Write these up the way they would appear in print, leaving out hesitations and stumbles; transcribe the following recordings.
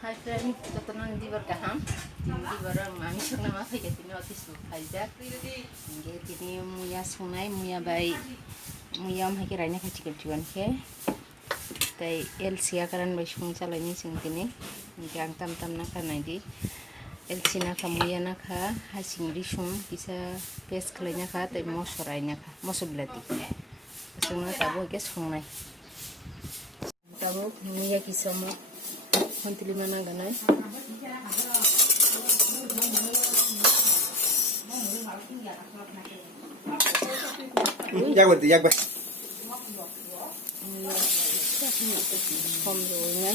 Hai friend, jotonon di berkaham. Di barang mami sang nama fai ketini otis lu faijak. Nge tini muya sungai muya bai muya am hakiranya kacikal juan ke. Tai LC akaran bai sung calani sing tini. Nge ang tam tam naka nadi. LC naka muya naka hasing risung bisa pes kalanya ka tai mosorai naka mosoblati. Sungna tabo ke sungai. Tabo muya kisamo. Hantili mana ganai? Jak berarti jak bas. Komronya.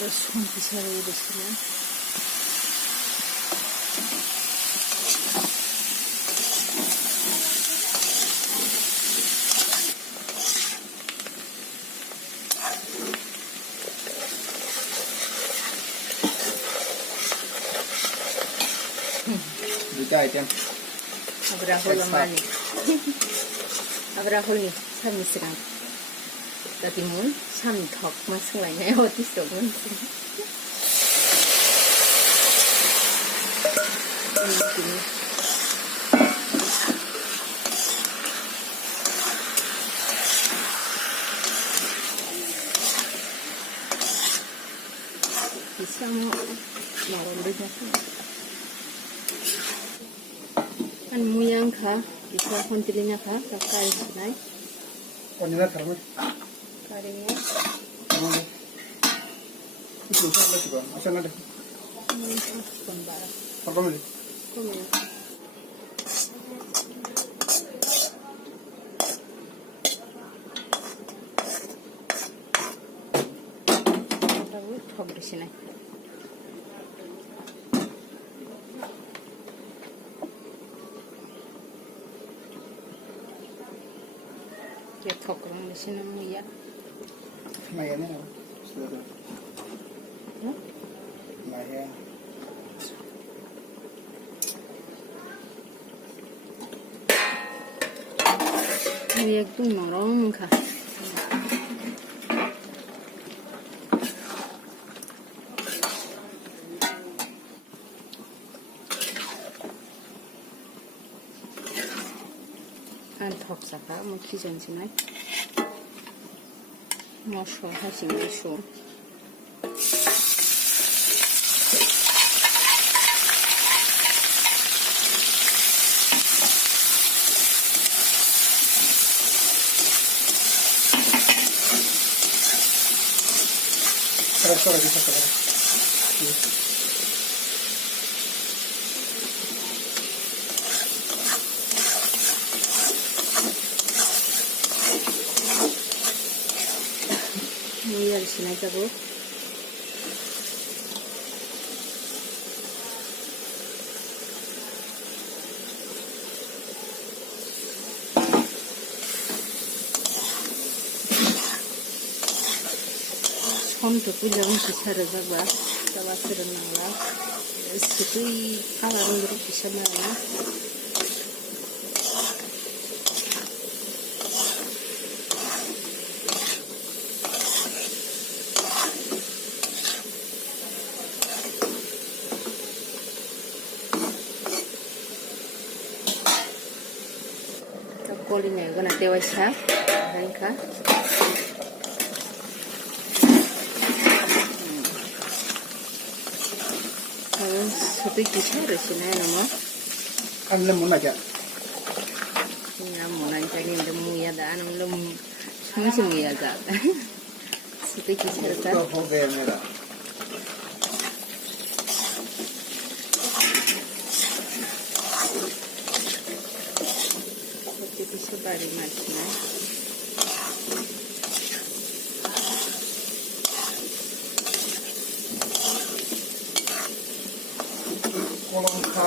Resum bisa di sini. Duta item. Abrahul mani. Abrahul ni sami serang. Tadi mun sami thok masuk lainnya otis doang. Bisa mau benda kan muyang kah bisa kontilinya kah kakak ini Onina terus. karinya Itu sama juga. Asal ada. pembara Apa lagi? komen tahu thok di sini ya thok orang di sini muya Mayanya. Sudah. Hmm? Maya. muya itu norong kah an thok saka mo kijan sinai mosho hasing risho Terus lagi satu. muya di sini jago 처음부터 부정 기차를 잡아 잡아서는 나와 스투이 가라는 그렇게 시험하나 꼴이냐 이거나 떼와 있어 그러니까 satu kisah resina nama Kan lemon aja. ya mau nanti ini demu ya dah anam lem semua ya dah satu kisah resah Itu hoge mera. satu kisah bari macam Kolongka.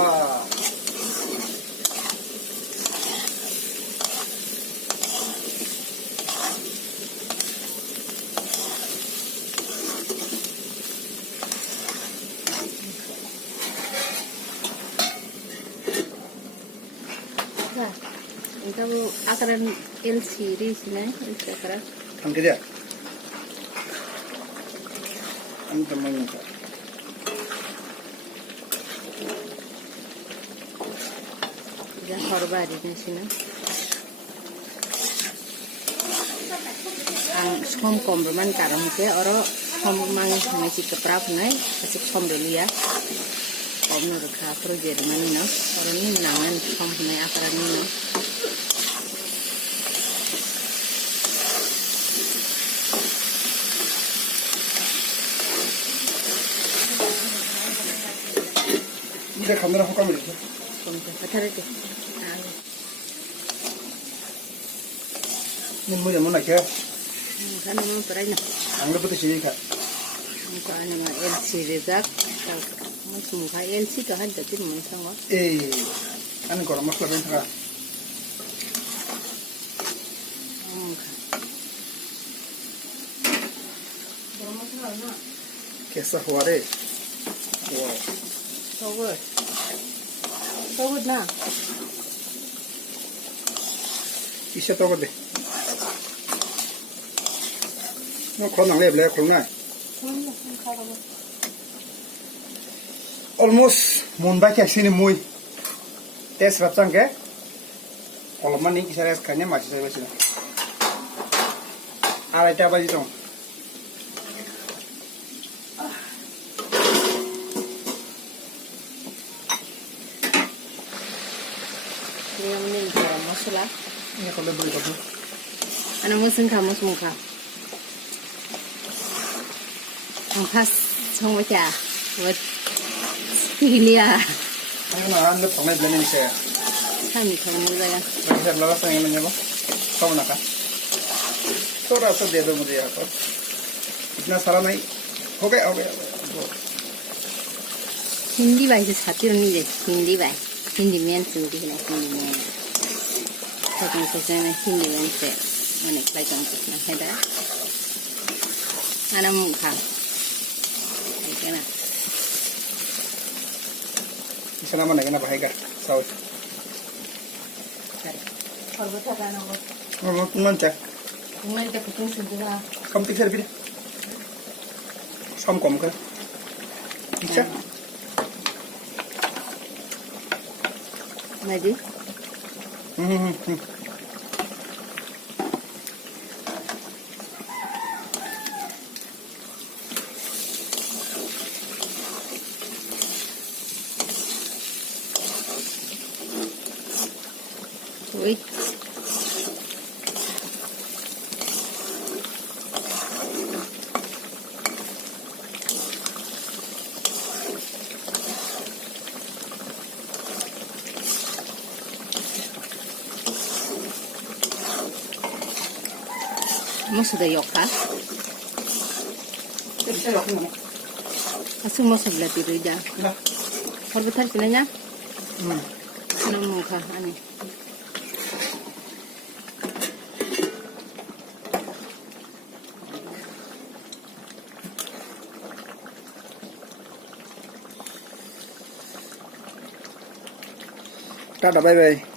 Tahu akaran LCD sini, LCD akaran. 안 그래? 안 담으니까. Dia korban di sini. Ang som komberman karam ke oro som mang masih keprap nai kasih som dulu ya. Om nur kha project mani no oro ni nangan som nai akaran ni no. 이제 카메라 호감을 이렇게. Kom ke pathar ke. 니 뭐야 뭐 나게? Kan mau perai no. 안 그래도 시니까. Ko anu ma LCD dak. Musuh muka LCD kan jadi mungkin nggak. 안 거라 막라 벤트가. कैसा हुआ रे वाह So good. So good na. 이셔 떠고 돼 그런 안 레벨에 그러나 almost monba ke sini muy tes rapsang ke kalau mani kisah kanya masih saya sini araita baji tong Yang ini garam masala. ini kalau beli kopi Ano musun ka mus muka. Ang pas song wacha. Wat tilia. ayo na anda pengen beli saya Kami kamu saya. bisa lalas yang ini apa kamu nak थोड़ा सा दे दो मुझे यहाँ पर इतना सारा नहीं हो गया Hindi ba isa satu ni je. Hindi ba. Hindi men sudi na hindi men. Kung sa sana hindi men se. Mana klay kang na heda. Ana mukha. Ay kana. isa naman na bahaya saud Kalau betul kan aku. mau tungan cek Kung ka putung sudi ka. kamu tikar bini sam kom kan bisa Maju. Uy. Mo sudah yoka. bisa lah ini Asu mo sebelah tiru aja. nah Kalau betul pinanya. Ano mukha ani. Tata bye bye